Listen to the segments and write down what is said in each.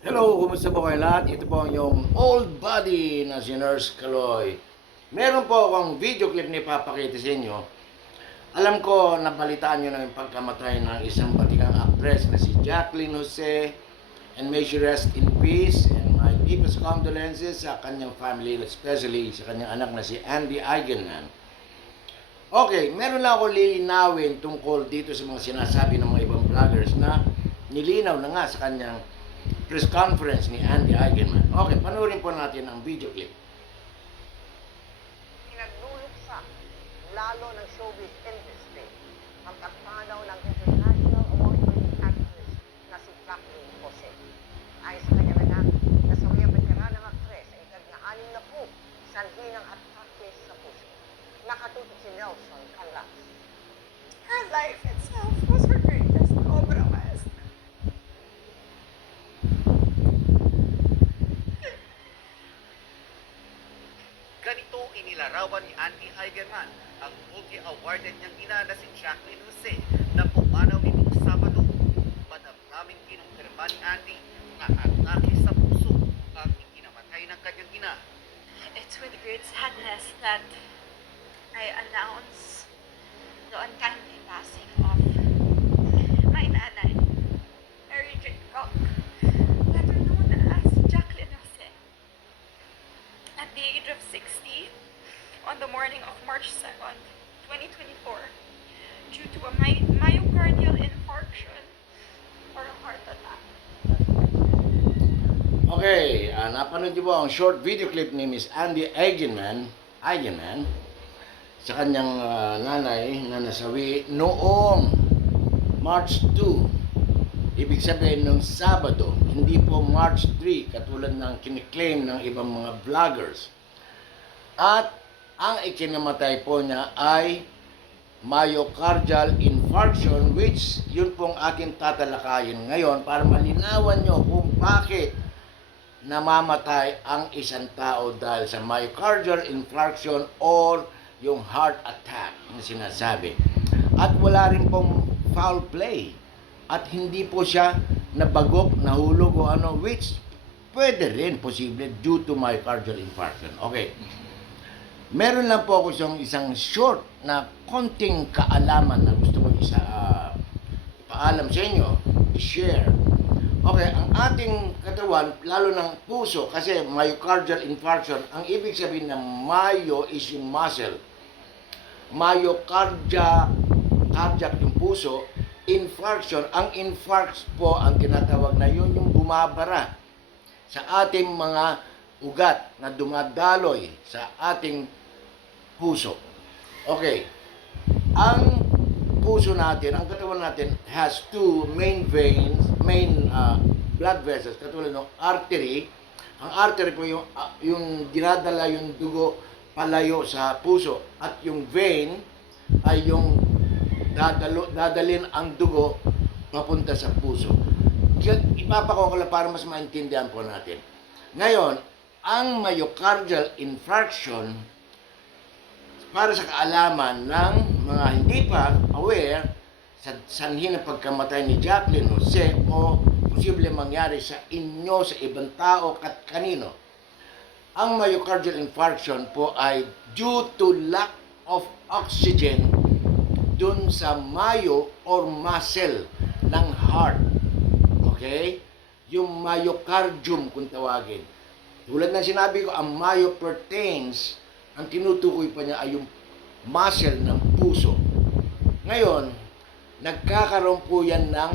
Hello, kumusta po kayo lahat? Ito po ang yung old body na si Nurse Kaloy. Meron po akong video clip na ipapakita sa inyo. Alam ko, nabalitaan nyo na yung pagkamatay ng isang batikang actress na si Jacqueline Jose, and may she rest in peace, and my deepest condolences sa kanyang family, especially sa kanyang anak na si Andy Eigenman. Okay, meron lang ako lilinawin tungkol dito sa mga sinasabi ng mga ibang vloggers na nilinaw na nga sa kanyang press conference ni Andy Eigenman. Okay, panoorin po natin ang video clip. Pinagluluksa lalo ng showbiz industry ang pagpanaw ng international award-winning actress na si Jacqueline Jose. Ayon sa kanyang anak, nasawiyang veteranang actress sa edad na 60, sanhi ng atake sa puso. Nakatutok si Nelson Canlas. Her life itself was her greatest obra maestra. Ganito inilarawan ni Andy Eigenman ang multi-awarded niyang ina na si Jacqueline Jose na pumanaw nitong Sabado. Madamdaming kinumpirma ni Andy na atake sa puso ang ikinamatay ng kanyang ina. It's with great sadness that I announce the untimely passing of my nanay, Mary Jane Cock, better known as Jacqueline Jose. At the age of 60, on the morning of March 2nd, 2024, due to a myocardial infarction or a heart attack. Okay, napanood niyo po ang short video clip ni Miss Andy Eigenman sa kanyang nanay na nasawi noong March 2. Ibig sabihin nung Sabado, hindi po March 3 katulad ng kiniklaim ng ibang mga vloggers. At ang ikinamatay po niya ay myocardial infarction, which yun pong ating tatalakayin ngayon para malinawan nyo kung bakit namamatay ang isang tao dahil sa myocardial infarction or yung heart attack na sinasabi. At wala rin pong foul play. At hindi po siya nabagok, nahulog o ano, which pwede rin posible due to myocardial infarction. Okay. Meron lang po ako isang short na konting kaalaman na gusto ko ipaalam sa inyo, i-share. Okay, ang ating katawan, lalo ng puso, kasi myocardial infarction, ang ibig sabihin ng myo is yung muscle. Cardiac yung puso, infarction, ang infarct po ang tinatawag na yun yung bumabara sa ating mga ugat na dumadaloy sa ating puso. Okay, ang puso natin, ang katawan natin has two main veins, blood vessels, katulad ng artery. Ang artery po yung dinadala yung dugo palayo sa puso, at yung vein ay yung dadalhin ang dugo papunta sa puso. Ipapako ko lang para mas maintindihan po natin. Ngayon, ang myocardial infarction, para sa kaalaman ng mga hindi pa aware sa sanhi ng pagkamatay ni Jacqueline Jose o posible mangyari sa inyo, sa ibang tao at kanino. Ang myocardial infarction po ay due to lack of oxygen dun sa myo or muscle ng heart. Okay? Yung myocardium kung tawagin. Tulad ng sinabi ko, ang myo pertains, ang tinutukoy pa niya ay yung muscle ng puso. Ngayon, nagkakaroon po yan ng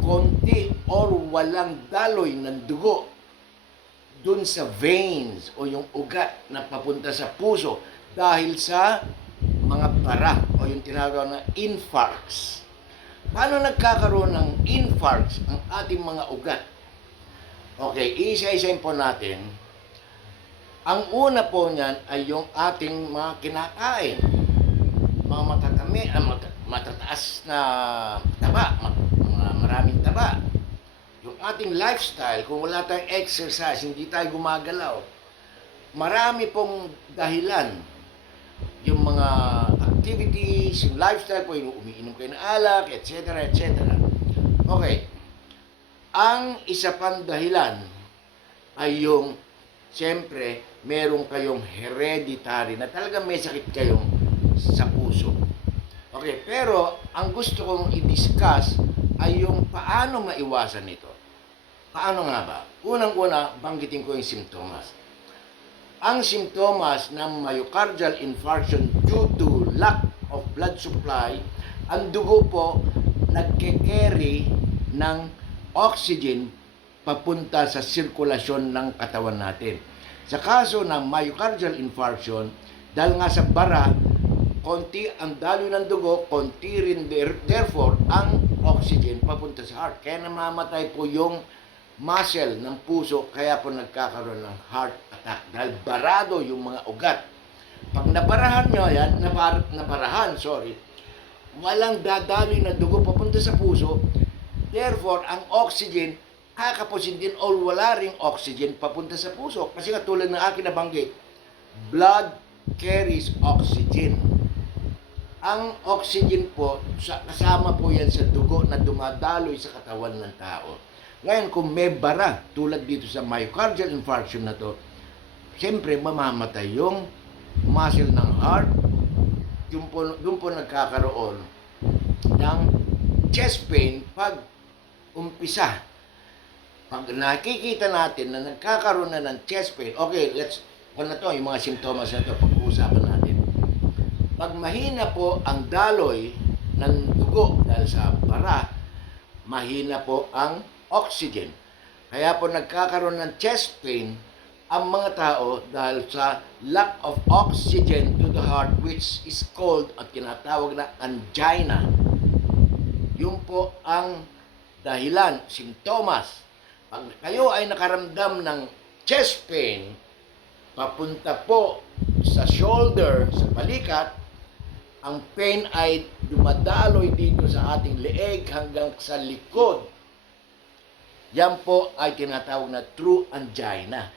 konti or walang daloy ng dugo dun sa veins o yung ugat na papunta sa puso dahil sa mga bara o yung tinatawag na infarcts. Paano nagkakaroon ng infarcts ang ating mga ugat? Okay, isa-isayin po natin. Ang una po niyan ay yung ating mga kinakain. Mga matataas na taba, maraming taba. Yung ating lifestyle, kung wala tayong exercise, hindi tayo gumagalaw. Marami pong dahilan. Yung mga activities, yung lifestyle po, yung umiinom kayo ng alak, etc. etc. Okay. Ang isa pang dahilan ay yung, siyempre, meron kayong hereditary na talagang may sakit kayong sa puso. Okay, pero ang gusto kong i-discuss ay yung paano maiwasan ito. Paano nga ba? Unang-una, banggitin ko yung simptomas. Ang simptomas ng myocardial infarction due to lack of blood supply, ang dugo po nagke-carry ng oxygen papunta sa sirkulasyon ng katawan natin. Sa kaso ng myocardial infarction, dahil nga sa bara, konti ang daloy ng dugo, konti rin therefore ang oxygen papunta sa heart. Kaya namamatay po yung muscle ng puso, kaya po nagkakaroon ng heart attack dahil barado yung mga ugat. Pag naparahan nyo yan, walang dadaloy na dugo papunta sa puso, therefore ang oxygen kakapusin din o wala ring oxygen papunta sa puso. Kasi nga tulad ng akin nabanggit, blood carries oxygen. Ang oxygen po, kasama po yan sa dugo na dumadaloy sa katawan ng tao. Ngayon, kung may bara, tulad dito sa myocardial infarction na to, siyempre mamamatay yung muscle ng heart, doon po nagkakaroon ng chest pain pag umpisa. Pag nakikita natin na nagkakaroon na ng chest pain, okay, yung mga simptomas na ito, pag-uusapan natin. Pag mahina po ang daloy ng dugo dahil sa bara, mahina po ang oxygen. Kaya po nagkakaroon ng chest pain ang mga tao dahil sa lack of oxygen to the heart, which is called at tinatawag na angina. Yun po ang dahilan, simptomas. Pag kayo ay nakaramdam ng chest pain, papunta po sa shoulder, sa balikat, ang pain ay dumadaloy dito sa ating leeg hanggang sa likod. Yan po ay tinatawag na true angina.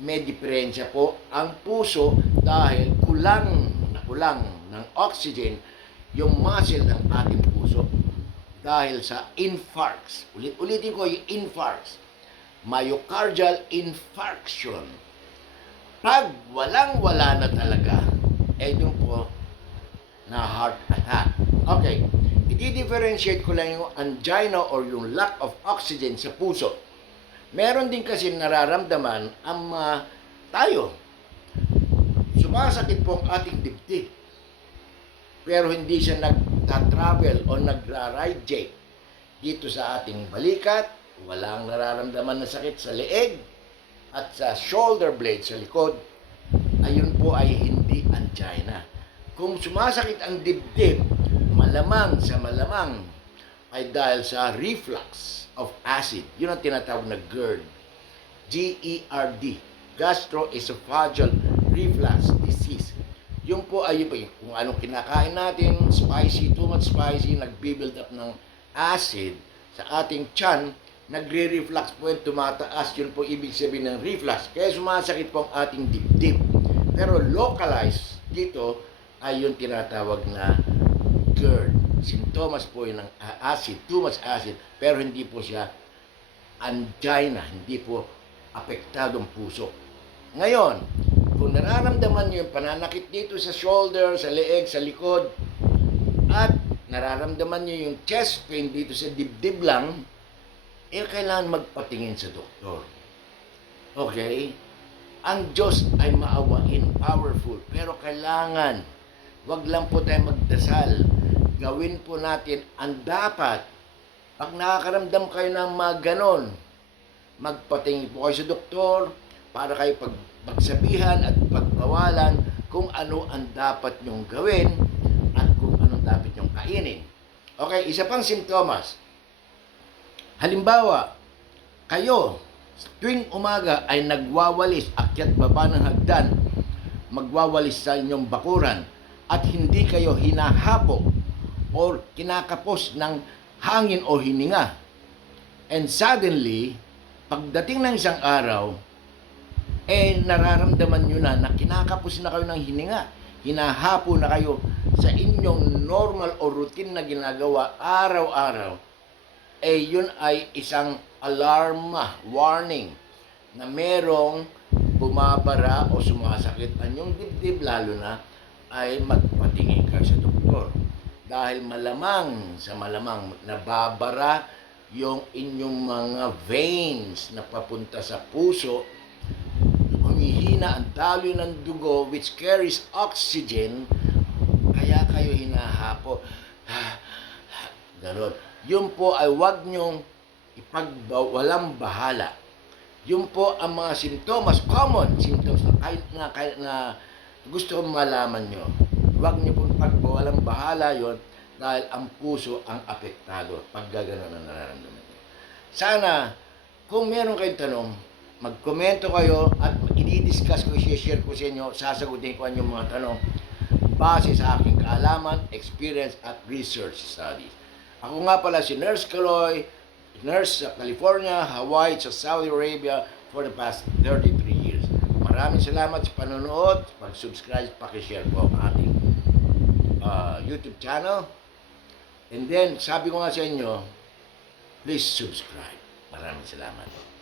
May diferensya po ang puso dahil kulang ng oxygen yung muscle ng ating puso dahil sa infarcts. Ulitin ko yung infarcts. Myocardial infarction. Pag walang-wala na talaga, doon po na heart attack. Okay. I-differentiate ko lang yung angina or yung lack of oxygen sa puso. Meron din kasi nararamdaman ang tayo. Sumasakit po ang ating dibdib. Pero hindi siya nag-travel o nagra-radiate dito sa ating balikat. Walang nararamdaman na sakit sa leeg at sa shoulder blade sa likod. Ayun po ay hindi angina. Kung sumasakit ang dibdib, malamang ay dahil sa reflux of acid. Yun ang tinatawag na GERD. GERD. Gastroesophageal reflux disease. Yun po ay kung anong kinakain natin, spicy, too much spicy, nagbi-build up ng acid sa ating tiyan, nagre-reflux po yun, tumataas. Yun po ibig sabihin ng reflux. Kaya sumasakit po ang ating dibdib. Pero localized dito ay yung tinatawag na GERD. Sintomas po yun ng acid, too much acid, pero hindi po siya angina, hindi po apektadong puso. Ngayon, kung nararamdaman nyo yung pananakit dito sa shoulder, sa leeg, sa likod, at nararamdaman nyo yung chest pain dito sa dibdib lang, kailangan magpatingin sa doktor. Okay? Ang Diyos ay maawain, powerful, pero kailangan, wag lang po tayo magdasal. Gawin po natin ang dapat. Pag nakakaramdam kayo ng mga ganon, magpatingin po kayo sa doktor para kayo pagsabihan at pagbawalan kung ano ang dapat nyong gawin at kung anong dapat nyong kainin. Okay, isa pang simptomas. Halimbawa, kayo tuwing umaga ay nagwawalis, akyat baba ng hagdan, magwawalis sa inyong bakuran at hindi kayo hinahapo or kinakapos ng hangin o hininga. And suddenly, pagdating ng isang araw, nararamdaman nyo na kinakapos na kayo ng hininga. Hinahapo na kayo sa inyong normal o routine na ginagawa araw-araw. yun ay isang alarma, warning, na merong bumabara o sumasakit ang iyong dibdib, lalo na ay magpatingin ka sa doktor. Dahil malamang sa malamang nababara yung inyong mga veins na papunta sa puso, humihina ang daloy ng dugo which carries oxygen, kaya kayo hinahapo. Ganon. Yun po ay wag nyong walang bahala. Yun po ang mga simptomas, common symptoms na gusto kong malaman nyo. Huwag nyo pong pagbawalang bahala yon dahil ang puso ang apektado pag gano'n ang nararamdaman nyo. Sana, kung meron kayong tanong, magkomento kayo at i-discuss ko, i-share ko sa inyo, sasagutin ko ang inyong mga tanong base sa aking kaalaman, experience at research studies. Ako nga pala si Nurse Kaloy, nurse sa California, Hawaii, sa Saudi Arabia for the past 33 years. Maraming salamat sa panonood, pag-subscribe, paki-share po ang ating YouTube channel. And then, sabi ko nga sa inyo, please subscribe. Maraming salamat.